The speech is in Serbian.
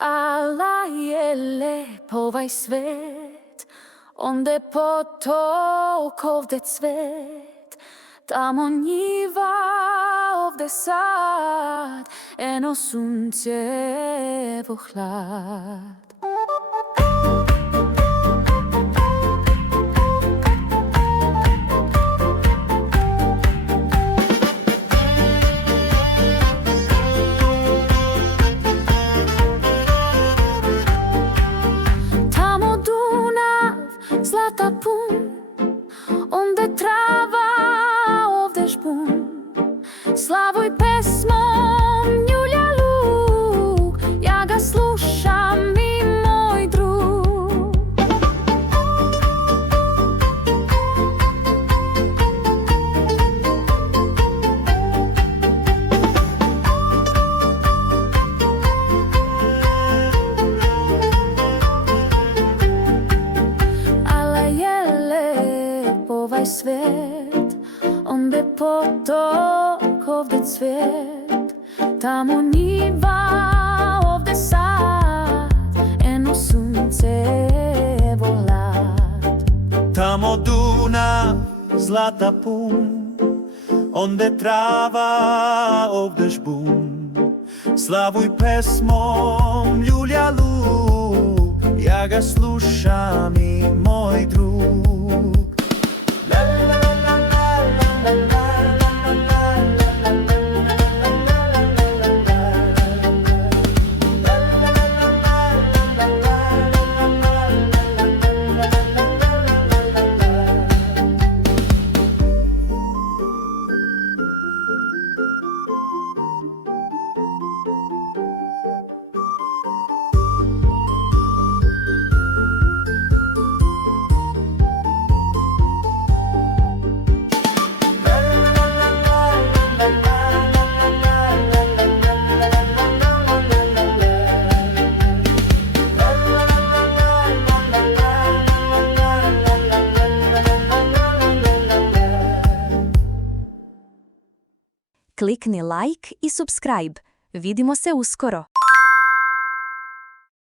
Alla je lep ovaj svet, onde potok, ovde cvet, tamo njiva, ovde sad, eno suncevo hlad. Zlata pun, onde trava, ovde žbun, slavoj pesmom ljulja luk, ja ga slušam i moj drug. Ovaj svet, onde potok, ovde cvet, tamo njiva, ovde sad, eno suncevo hlad. Tamo Dunav, zlata pun, onde trava, ovde žbun, slavuj pesmom ljulja luk, ja ga slušam i moj drug. Klikni like i subscribe. Vidimo se uskoro.